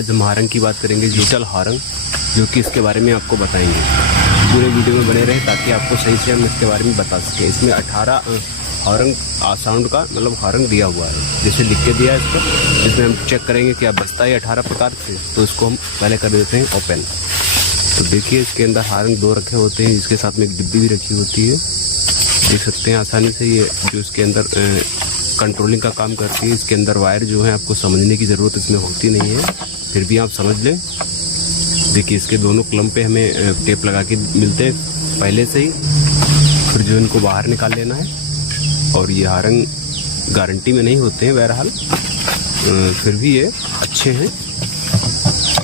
आज हम हारंग की बात करेंगे, डिजिटल हारंग, जो कि इसके बारे में आपको बताएंगे। पूरे वीडियो में बने रहे ताकि आपको सही से हम इसके बारे में बता सकें। इसमें 18 हारंग साउंड का मतलब हारंग दिया हुआ है, जैसे लिख के दिया है इस पर। इसमें हम चेक करेंगे कि आप बजता है 18 प्रकार से। तो इसको हम पहले कर देते हैं ओपन। तो देखिए इसके अंदर हारंग 2 रखे होते हैं, इसके साथ में एक डिब्बी भी रखी होती है, देख सकते हैं आसानी से। ये जो इसके अंदर कंट्रोलिंग का काम करती है। इसके अंदर वायर जो है आपको समझने की ज़रूरत इसमें होती नहीं है, फिर भी आप समझ लें। देखिए इसके दोनों क्लम पे हमें टेप लगा के मिलते हैं पहले से ही, फिर जो इनको बाहर निकाल लेना है। और ये हारंग गारंटी में नहीं होते हैं बहरहाल, फिर भी ये अच्छे हैं।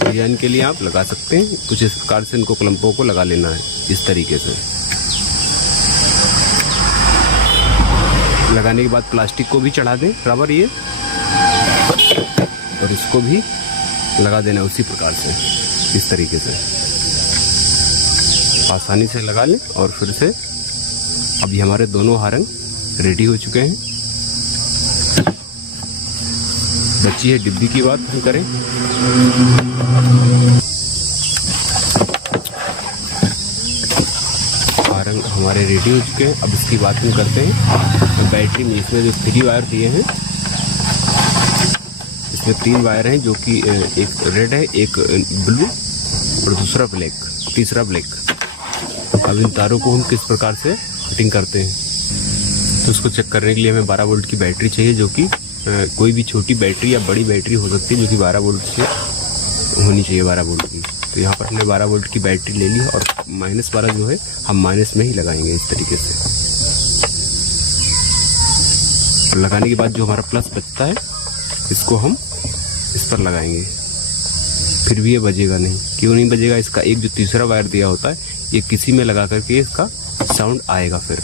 डिजाइन के लिए आप लगा सकते हैं, कुछ इस प्रकार से इनको क्लम्पों को लगा लेना है इस तरीके से। लगाने के बाद प्लास्टिक को भी चढ़ा दें रबर ये, और इसको भी लगा देना उसी प्रकार से, इस तरीके से आसानी से लगा लें। और फिर से अभी हमारे दोनों हारंग रेडी हो चुके हैं। बची है डिब्बी की बात हम करें। हारंग हमारे रेडी हो चुके हैं। अब इसकी बात हम करते हैं बैटरी में। इसमें जो 3 वायर दिए हैं, इसमें 3 वायर हैं, जो कि एक रेड है, एक ब्लू और दूसरा ब्लैक, तीसरा ब्लैक। अब इन तारों को हम किस प्रकार से फिटिंग करते हैं, तो उसको चेक करने के लिए हमें 12 वोल्ट की बैटरी चाहिए, जो कि कोई भी छोटी बैटरी या बड़ी बैटरी हो सकती है, जो कि 12 वोल्ट से होनी चाहिए, 12 वोल्ट की। तो यहाँ पर हमने 12 वोल्ट की बैटरी ले ली, और -12 जो है हम माइनस में ही लगाएंगे इस तरीके से। और लगाने के बाद जो हमारा प्लस बचता है, इसको हम इस पर लगाएंगे। फिर भी ये बजेगा नहीं। क्यों नहीं बजेगा? इसका एक जो तीसरा वायर दिया होता है, ये किसी में लगा करके इसका साउंड आएगा फिर।